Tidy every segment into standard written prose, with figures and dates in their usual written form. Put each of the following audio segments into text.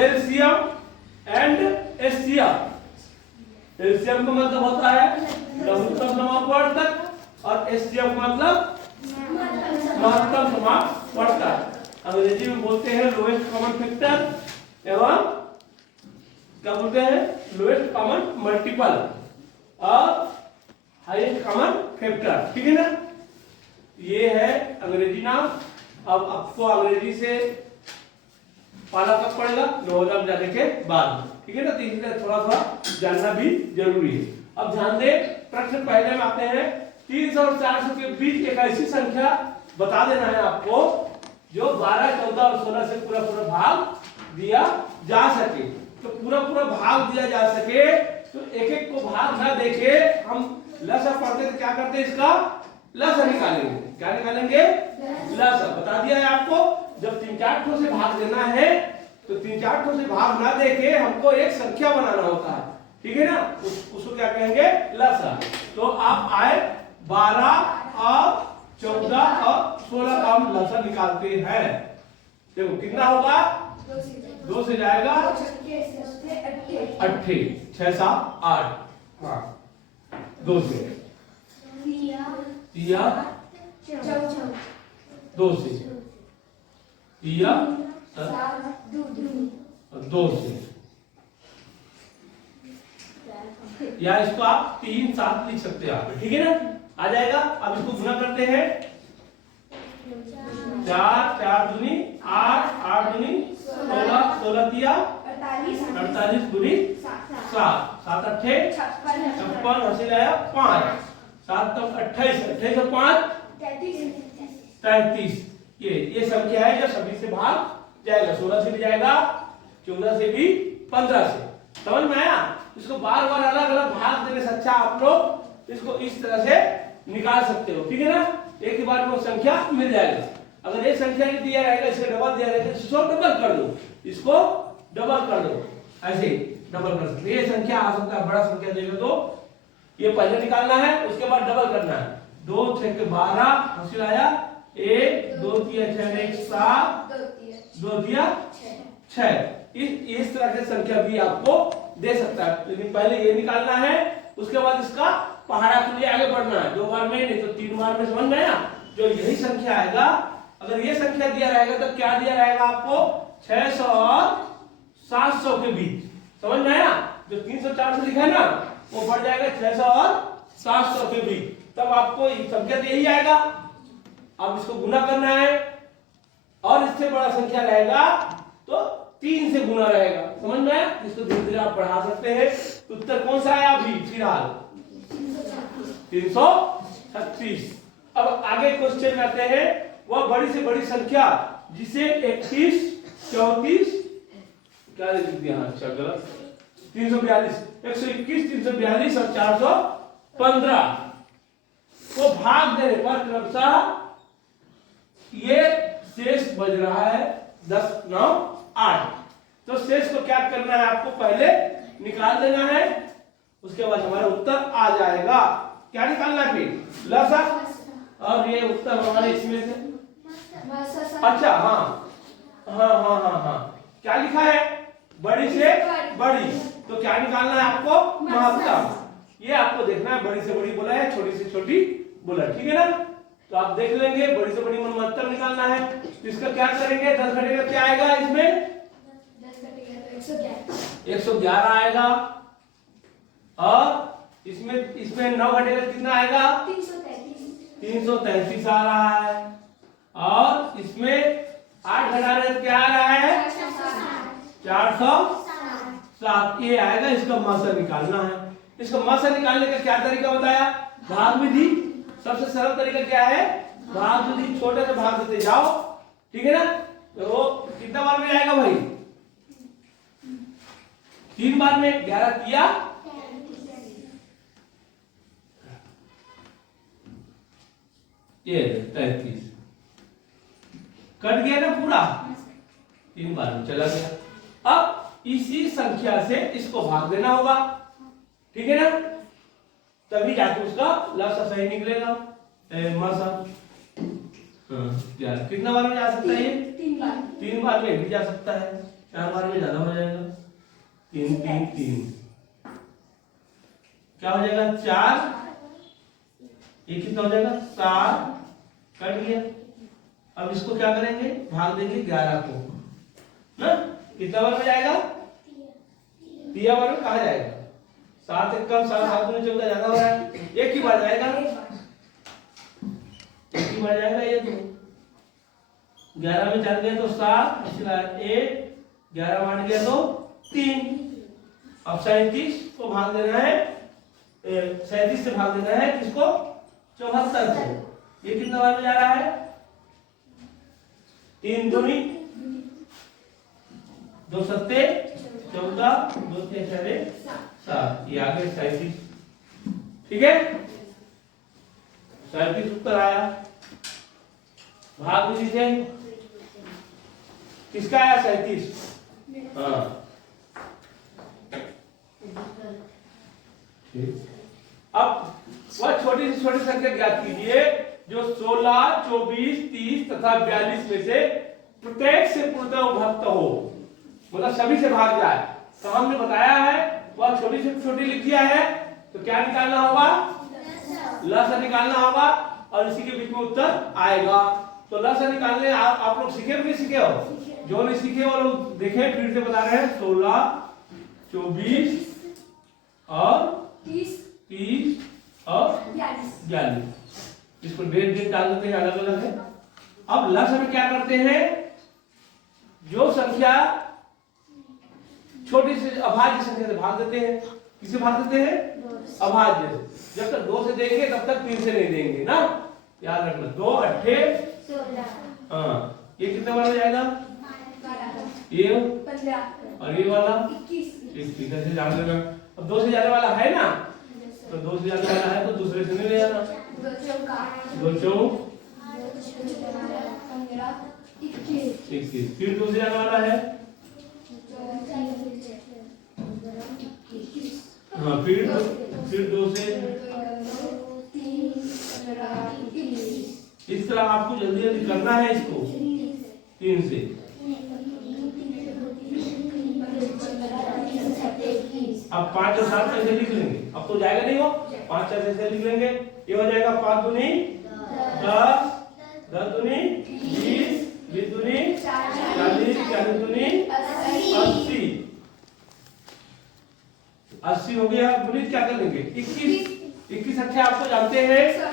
LCM and HCF. LCM का मतलब होता है लघुत्तम समापवर्तक और एचसीएफ का मतलब महत्तम समापवर्तक। अंग्रेजी में बोलते हैं लोएस्ट कॉमन फैक्टर एवं क्या बोलते हैं लोएस्ट कॉमन मल्टीपल और हाईएस्ट कॉमन फैक्टर। ठीक है ना, ये है अंग्रेजी नाम। अब आपको अंग्रेजी से पाला कब पड़ेगा, 9 जाने के बाद। ठीक है ना, तो इसलिए थोड़ा थोड़ा जानना भी जरूरी है। अब ध्यान दें, प्रश्न पहले में आते हैं 300 और 400 के बीच एक ऐसी संख्या बता देना है आपको जो 12, 14 और 16 से पूरा पूरा भाग दिया जा सके। तो पूरा पूरा भाग दिया जा सके तो एक एक को भाग ना देके हम लसा पढ़ते तो क्या करते हैं, इसका लसा निकालेंगे। क्या निकालेंगे, लसा। बता दिया है आपको, जब 3-4 ठो से भाग देना है तो 3-4 ठो से भाग ना देके हमको एक संख्या बनाना होता है। ठीक है ना, उसको क्या कहेंगे, लसा। तो आप आए 12 और 14 और 16 का हम लसा निकालते हैं। देखो कितना होगा, 2 से जाएगा 8, 6, 7, 8। हाँ 2 से 2 से 2 से या इसको आप 3, 7 लिख सकते हैं आप। ठीक है ना, आ जाएगा। अब इसको गुना करते हैं, 4, 4 दूनी 8, 8 दूनी 16, 16 दिया 48 दूनी 7, 7 8 56 हासिल आया 5, 7 तक 28, 28 और 5 33। ये संख्या है जो सभी से भाग जाएगा, 16 से भी जाएगा, 14 से भी, 15 से। समझ में आया। इसको बार बार अलग अलग भाग देने से अच्छा आप लोग इसको इस तरह से निकाल सकते हो। ठीक है ना, एक ही बार में संख्या मिल जाएगा। अगर ये संख्या नहीं दिया रहेगा, इसका डबल दिया रहेगा, इसको डबल कर दो, इसको डबल कर दो, ऐसे डबल कर सकते। ये संख्या आ सकता है, बड़ा संख्या देगा तो ये पहले निकालना है, उसके बाद डबल करना है। 2 6 के 12 हासिल आया 1, 2 3 6 7, 2 दिया 6। इस तरह की संख्या भी आपको दे सकता है, लेकिन पहले ये निकालना है, उसके बाद इसका पहाड़ा के लिए आगे बढ़ना है। 2 बार में नहीं तो 3 बार में। समझ में आया। जो यही संख्या आएगा, अगर ये संख्या दिया रहेगा तो क्या दिया रहेगा आपको, 600 और 700 के बीच। समझ में आया। जो 300 400 लिखा है ना, वो बढ़ जाएगा 600 और 700 के बीच, तब आपको संख्या यही आएगा। अब इसको गुना करना है और इससे बड़ा संख्या रहेगा तो 3 से गुना रहेगा। समझ में आया। इसको धीरे धीरे आप बढ़ा सकते हैं। तो उत्तर कौन सा आया अभी फिलहाल, 336। अब आगे क्वेश्चन में आते हैं, वह बड़ी से बड़ी संख्या जिसे 31, 34 क्या लिख दिया, अच्छा गलत, 342, 121, 342 और 415 को भाग देने पर क्रमशः ये शेष बच रहा है 10, 9, 8। तो शेष को क्या करना है, आपको पहले निकाल देना है, उसके बाद हमारा उत्तर आ जाएगा। क्या निकालना है फिर, लसा। और ये उत्तर हमारे इसमें से, अच्छा हाँ हाँ हाँ हाँ हाँ, क्या लिखा है, बड़ी से बड़ी। तो क्या निकालना है आपको, महत्तम। ये आपको देखना है, बड़ी से बड़ी बोला है, छोटी से छोटी बोला। ठीक है ना, तो आप देख लेंगे, बड़ी से बड़ी महत्तम निकालना है। तो इसका क्या करेंगे, 10 घटेगा क्या आएगा, इसमें 111 आएगा। और इसमें 9 घटेगा कितना आएगा, 333 आ रहा है। और इसमें 8 घटाने क्या आ रहा है, 407। ये आएगा। इसका मसा निकालना है। इसका मसा निकालने का क्या तरीका बताया, भाग विधि। सबसे सरल तरीका क्या है, भाग विधि। छोटे से भाग देते जाओ। ठीक है ना, तो वो कितना बार में आएगा भाई, 3 बार में। 11 किया, ये 33 कट गया ना पूरा, 3 बार में चला गया। अब इसी संख्या से इसको भाग देना होगा। ठीक है ना, तभी जाके उसका लसा सही निकलेगा। मसा कितना बार में जा सकता है ये, 3 बार में भी जा सकता है। 4 बार में ज्यादा हो जाएगा, 3 3 3 क्या हो जाएगा 4, ये कितना हो जाएगा 7, कट गया। अब इसको क्या करेंगे, भाग देंगे 11 को ना, कितना बार में जाएगा 3 बार में, कहा जाएगा 7 एक कम 7 7 में 14 ज्यादा हो रहा है, एक ही बार जाएगा, एक ही बार जाएगा ये तो 11 में 4 गए तो 7, इसका 1, 11 मान गया तो 3। अब 37 को भाग देना है, 37 से भाग देना है किसको 74 को, ये कितना बार में जा रहा है 3 दूनी 2 सत्ते 14, 2 6 7, ये आगे 37, ठीक है 37 उत्तर आया। भाग दीजिए किसका आया 37, हाँ अब वह छोटी से छोटी संख्या ज्ञात कीजिए जो 16, 24, 30 तथा 42 में से प्रत्येक से पूर्णतः विभक्त हो, मतलब सभी से भाग जाए। तो हमने बताया है वह छोटी से छोटी लिख दिया है, तो क्या निकालना होगा, लसा निकालना होगा और इसी के बीच में उत्तर आएगा। तो लसा निकालने आप लोग सीखे भी नहीं सीखे हो, जो नहीं सीखे वो लोग देखें, फिर से बता रहे हैं 16, 24 और 30 और 42, इसको डेट डाल देते हैं, अलग अलग है। अब लसा में क्या करते हैं, जो संख्या छोटी से अभाज्य संख्या से भाग देते हैं, किसे भाग देते हैं अभाज्य से। जब तक 2 से देंगे तब तक 3 से नहीं देंगे ना, याद रखना 2 8 16, हाँ ये कितने बार हो जाएगा, ये 15 और ये वाला 21 ऐसे जान लेना। अब 2 से जाने वाला है ना, तो 2 से जाने वाला है तो दूसरे से नहीं ले जाना, 2 4 21, फिर 2 से जाने वाला है, हाँ फिर 2 से, इस तरह आपको जल्दी जल्दी करना है इसको 3 से। अब 5 और 7 कैसे लिख लेंगे, अब तो जाएगा नहीं वो, 5 4 ऐसे लिख लेंगे, ये हो जाएगा 5 दूनी 10, 10 दूनी 20, 20 दूनी 40, 40 दूनी 80, 80 हो गया। गुणित क्या कर लेंगे 21 संख्या आपको जानते हैं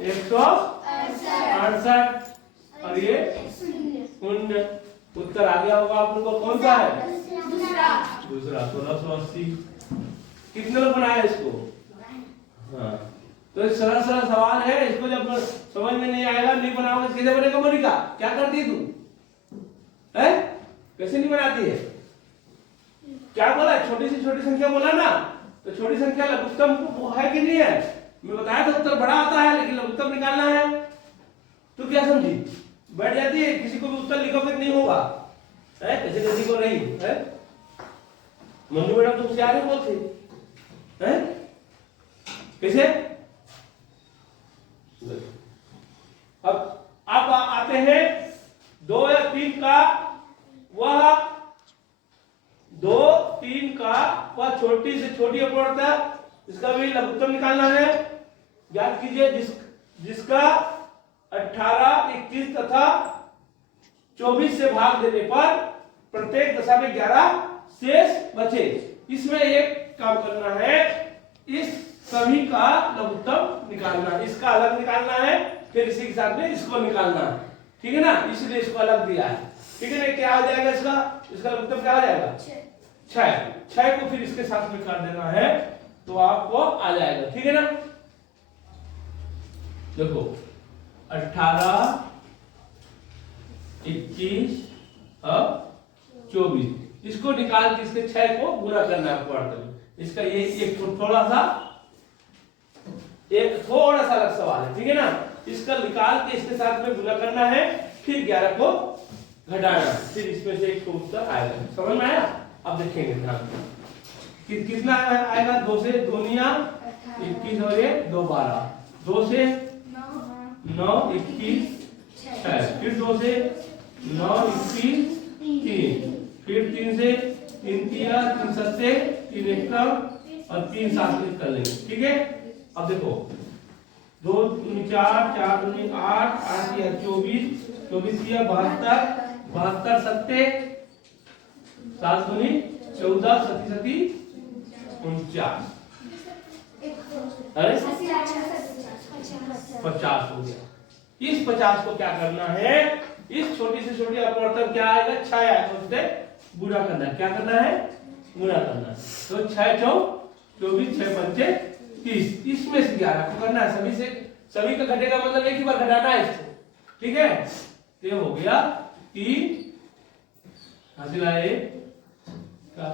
168 और ये 0, उत्तर आ गया होगा आप लोगों को, कौन सा है दूसरा 1680। कितने लोग बनाए इसको, हाँ तो एक सरल सरल सवाल है, इसको जब समझ में नहीं आएगा, नहीं बनाओगे सीधे बनेगा। मोनिका क्या करती है तू, है कैसे नहीं बनाती है, क्या बोला छोटी से छोटी संख्या बोला ना, तो छोटी संख्या लघुत्तम है कि नहीं है, मैं बताया था उत्तर बड़ा आता है लेकिन लघुत्तम निकालना है। तो क्या समझी, बैठ जाती है, किसी को भी उत्तर लिखोगे नहीं होगा, है कैसे किसी को नहीं है। मंजू मैडम तुमसे आ रही बोलते हैं कैसे। अब आप आते हैं 2 या 3 का, वह 2 3 का वह छोटी से छोटी अपूर्णता, इसका भी लघुत्तम निकालना है। याद कीजिए जिसका 18, 21 तथा 24 से भाग देने पर प्रत्येक दशा में 11 शेष बचे। इसमें एक काम करना है, इस सभी का लघुत्तम निकालना, इसका अलग निकालना है, फिर इसी के साथ में इसको निकालना है, ठीक है ना, इसलिए इसको अलग दिया है, ठीक है ना। क्या हो जाएगा इसका लघुत्तम क्या हो जाएगा 6 को फिर इसके साथ में कर देना है तो आपको आ जाएगा, ठीक है ना। देखो 18, 21 और 24, इसको निकाल के इसके 6 को गुणा करना है आपको। इसका ये एक थोड़ा सा अलग सवाल है, ठीक है ना। इसका निकाल के इसके साथ में गुणा करना है, फिर 11 को घटाना, फिर इसमें से एक को उत्तर आएगा। समझ में आया। अब देखेंगे ध्यान कितना आएगा, 2 से 2 निया 21 और ये 2 12, 2 से 9 21 6, फिर 2 से 9 21 3, फिर 3 से 3 तिया 3 सत्ते 3 एकम और 3 सात कर लेंगे। ठीक है, अब देखो 2 दूनी 4, 4 दूनी 8, 8 तिया 24, 24 तिया 72, 72 सत्ते 7 दूनी 14, सती सती 49, अरे 50 हो गया। इस 50 को क्या करना है, इस छोटी से छोटी अपवर्तन क्या आएगा 6 आएगा, उससे गुणा करना है। क्या करना है, गुणा करना है। तो 6 चौ 24, 6 पंचे 30, इसमें से 11 को करना है। सभी का घटेगा मतलब एक ही बार घटाना है इसको। ठीक है, ये हो गया 3 हासिल आए का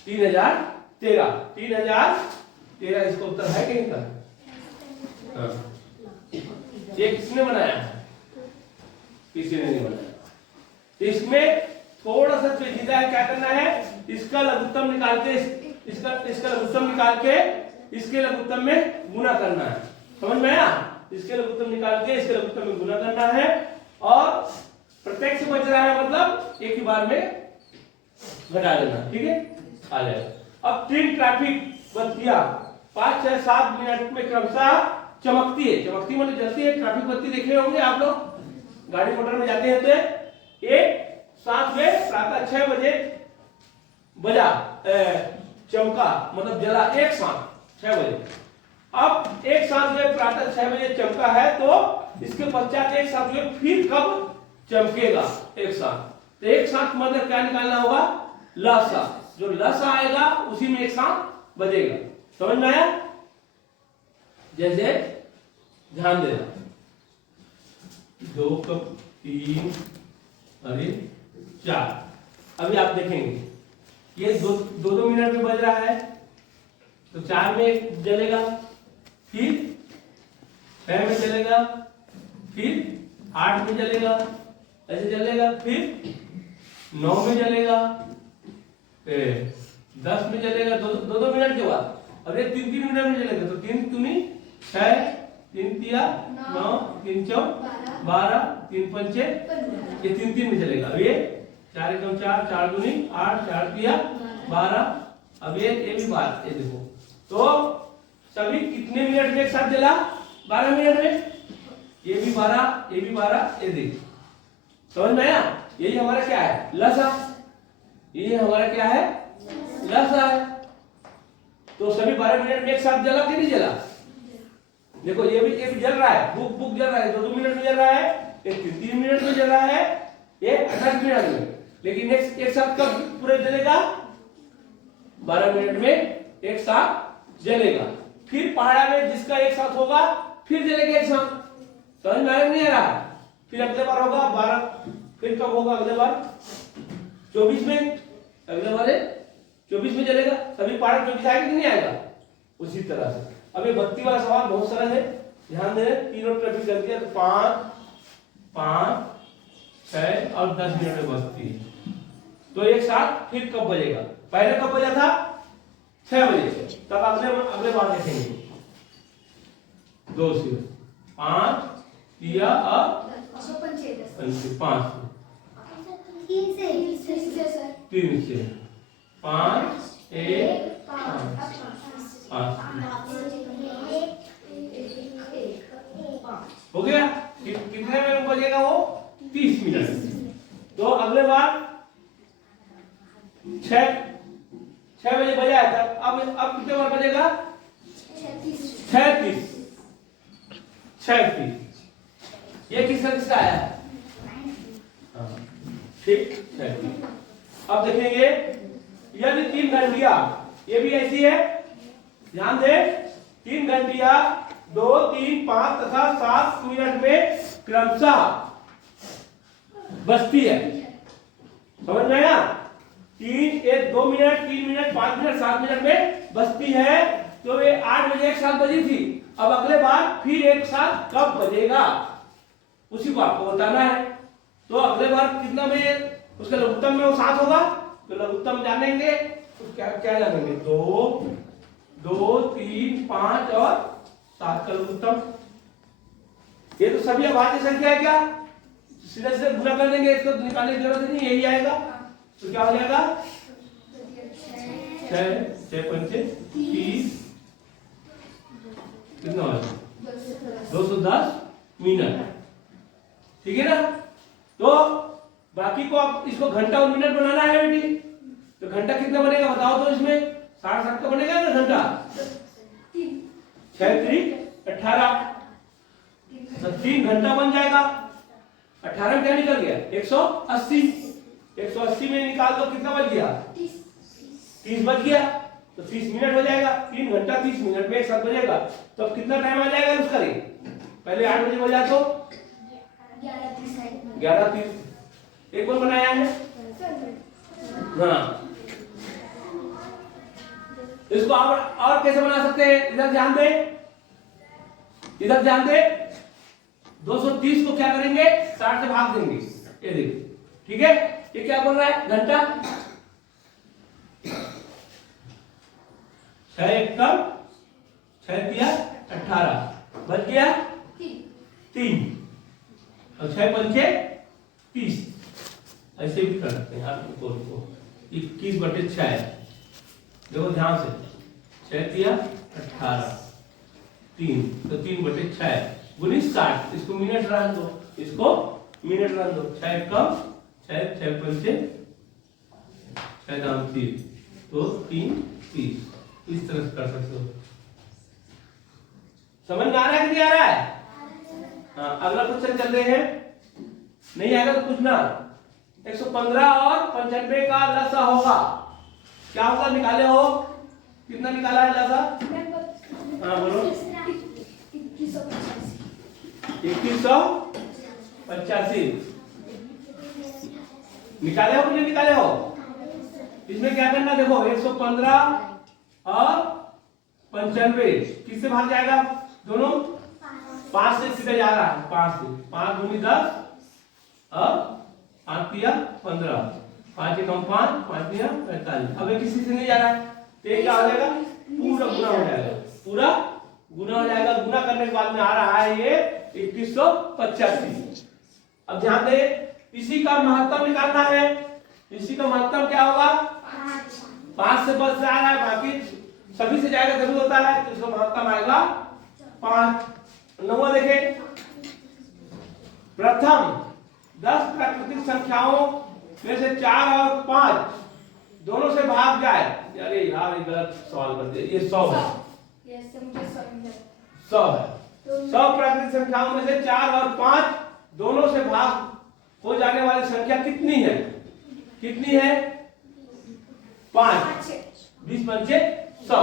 3013 इसका उत्तर है कहीं का? ये किसने बनाया है? किसी ने नहीं बनाया। इसमें थोड़ा सा पेचीदा है, क्या करना है, इसका लघुत्तम निकाल के इसका लघुत्तम निकाल के इसके लघुत्तम में गुना करना है। समझ में आया? इसके लघुत्तम निकाल के इसके लघुत्तम में गुना करना है और प्रत्येक से बच रहा है मतलब एक ही बार में घटा देना। ठीक है, आ जाएगा। अब 3 ट्रैफिक बत्तियां 5, 6, 7 मिनट में क्रमशः चमकती है। चमकती मतलब जलती है। ट्रैफिक बत्ती देखे होंगे आप लोग, गाड़ी मोटर में जाते हैं तो एक साथ में प्रातः 6 बजे बजा चमका मतलब जला एक साथ 6 बजे। अब एक साथ में प्रातः 6 बजे चमका है तो इसके पश्चात एक साथ में फिर कब चमकेगा एक साथ। तो एक साथ मतलब क्या निकालना होगा, लसा। जो लसा आएगा उसी में एक साथ बजेगा। समझ में आया? जैसे ध्यान देना, 2 कप 3 अरे 4। अभी आप देखेंगे ये 2 मिनट में बज रहा है तो 4 में जलेगा, फिर 6 में जलेगा, फिर 8 में जलेगा, ऐसे जलेगा, फिर 9 में जलेगा, 10 में जलेगा। 2 मिनट के बाद अब ये 3 मिनट में जलेगा। तो 3 दूनी 6, 3 तिया 9, 3 चौ 12, 3 पंचे ये 3 में चलेगा। अब ये 4 एकम 4, 4 दूनी 8, 4 तिया 12। अब ये भी बात ये देखो, तो सभी कितने मिनट में एक साथ जला? 12 मिनट में। ये भी 12, ये भी 12, ये देखो। समझ में आया? यही हमारा क्या है, लसा। ये हमारा क्या है, लसा है। तो सभी 12 मिनट में एक साथ जला कि नहीं जला? देखो ये भी जल रहा है, बुक जल रहा है, 2 मिनट में जल रहा है, एक 3 मिनट में जल रहा है, ये 28 मिनट में। लेकिन एक साथ कब पूरे जलेगा? 12 मिनट में एक साथ जलेगा। फिर पहाड़ा में जिसका एक साथ होगा फिर जलेगा एक साथ। समझ में आया नहीं आ रहा? फिर अगले बार होगा 12, फिर कब होगा अगले बार? 24 में, अगले वाले 24 में जलेगा। सभी पहाड़ 24 आएगा कि नहीं आएगा? उसी तरह से अब ये बत्ती वाला सवाल बहुत सरल है, ध्यान देना। तीनों ट्रैफिक जलती है तो 5, 6 और 10 मिनट में बजती है। तो एक साथ फिर कब बजेगा? पहले कब बजा था? 6 बजे। तब अगले बार देखेंगे 2 से 5 तिया और 5 3 से 5 1 5 हो गया। कितने में बजेगा वो? 30 मिनट। तो अगले बार 6 बजे बजा है तब अब कितने बार बजेगा? 36। ये किसका आया? ठीक 36। अब देखेंगे यदि 3 घंटिया, ये भी ऐसी है, ध्यान दे। 3 घंटिया 2, 3, 5 तथा 7 मिनट में क्रमशः बजती है। समझ में आया? 2 मिनट 3 मिनट 5 मिनट 7 मिनट में बजती है। तो ये 8 बजे एक साथ बजी थी। अब अगले बार फिर एक साथ कब बजेगा उसी को आपको बताना है। तो अगले बार कितना में उसका लघुत्तम में वो 7 होगा। तो लघुत्तम जानेंगे तो क्या जानेंगे? 2, 3, 5 और 7 का लघुत्तम ये तो सभी अभाज्य संख्या है क्या, सीधे सीधे गुना कर देंगे, इसको निकालने की जरूरत नहीं, यही आएगा। तो क्या हो जाएगा 6 6 पंचे 30, कितना हो 210 मिनट, ठीक है ना। तो बाकी को आप इसको घंटा और मिनट बनाना है बेटी, तो घंटा कितना बनेगा बताओ तो, इसमें 60 का बनेगा ना घंटा, 6 3 18, तो 3 घंटा बन जाएगा। 18 में क्या निकल गया 180, 180 में निकाल दो कितना बच गया 30 बच गया, तो 30 मिनट हो जाएगा। 3 घंटा 30 मिनट में एक साथ बजेगा, तो अब कितना टाइम आ जाएगा उसका, पहले 8 बजे बजा तो 11:30 एक बार बनाया है। हाँ, इसको और कैसे बना सकते हैं, इधर ध्यान दे, इधर ध्यान दे। 230 को क्या करेंगे 60 से भाग देंगे, ये देखिए, ठीक है। ये क्या बोल रहा है घंटा, 6 1 कम 6 तिया 18 बच गया 3, और 6 पंचे 30, ऐसे भी कर सकते हैं आप। इनको 21/6 देखो ध्यान से, 6 तिया 18 3, तो 3/6 गुनी 60, इसको मिनट रन दो, इसको मिनट रन दो। 6 कम 6 6 पंचे 6 दाम 3, तो 3 30, इस तरह से कर सकते हो। समझ में आ रहा है कि नहीं आ रहा है? हाँ, अगला क्वेश्चन चल रहे हैं, नहीं आएगा तो पूछना। 115 और 95 का लसा होगा, क्या होगा निकाले हो, कितना निकाला है लसा? हाँ बोलो 2185 निकाले हो कि नहीं निकाले हो? इसमें क्या करना देखो, 115 और 95 किससे भाग जाएगा, दोनों 5 से सीधे जा रहा है, 5 से, 5 दूनी 10 और 5 तिया 15, 5 कम 5 5 तिया 45। अब किसी से नहीं जा रहा है, तो क्या हो जाएगा पूरा गुना हो जाएगा, पूरा गुना हो जाएगा। गुना करने के बाद में आ रहा है ये 2185। अब ध्यान दे, इसी का महत्तम निकालना है। इसी का महत्तम क्या होगा 5 से बच जा रहा है, बाकी सभी से जाएगा जरूर होता है, तो इसका महत्तम आएगा 5। 9वां देखें, प्रथम 10 प्राकृतिक संख्याओं में से 4 और 5 दोनों से भाग जाए। अरे यार ये गलत सवाल कर दिया, ये 100 है, 100 है। 100 प्राकृतिक संख्याओं में से 4 और 5 दोनों से भाग हो जाने वाली संख्या कितनी है, कितनी है 5, 20 पंचे 100,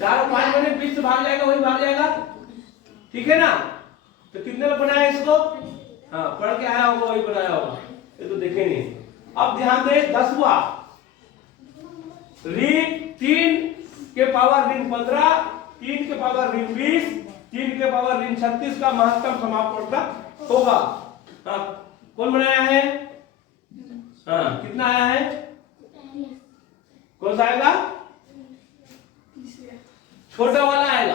4 और 5 में 20 से भाग जाएगा, वही भाग जाएगा, ठीक है ना। तो कितने में बनाया इसको, हाँ पढ़ के आया होगा वही बनाया होगा, ये तो देखे नहीं। अब ध्यान दे 10वां, ऋण 3 के पावर ऋण 15, 3 के पावर ऋण 20, 3 के पावर ऋण 36 का महत्तम समापवर्तक होगा। हाँ कौन बनाया है, हाँ कितना आया है, कौन सा आएगा, छोटा वाला आएगा,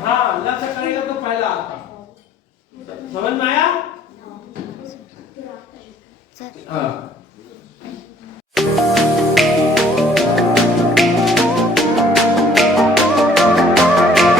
हाँ लसा करेगा तो पहला आता, समझ में आया। हाँ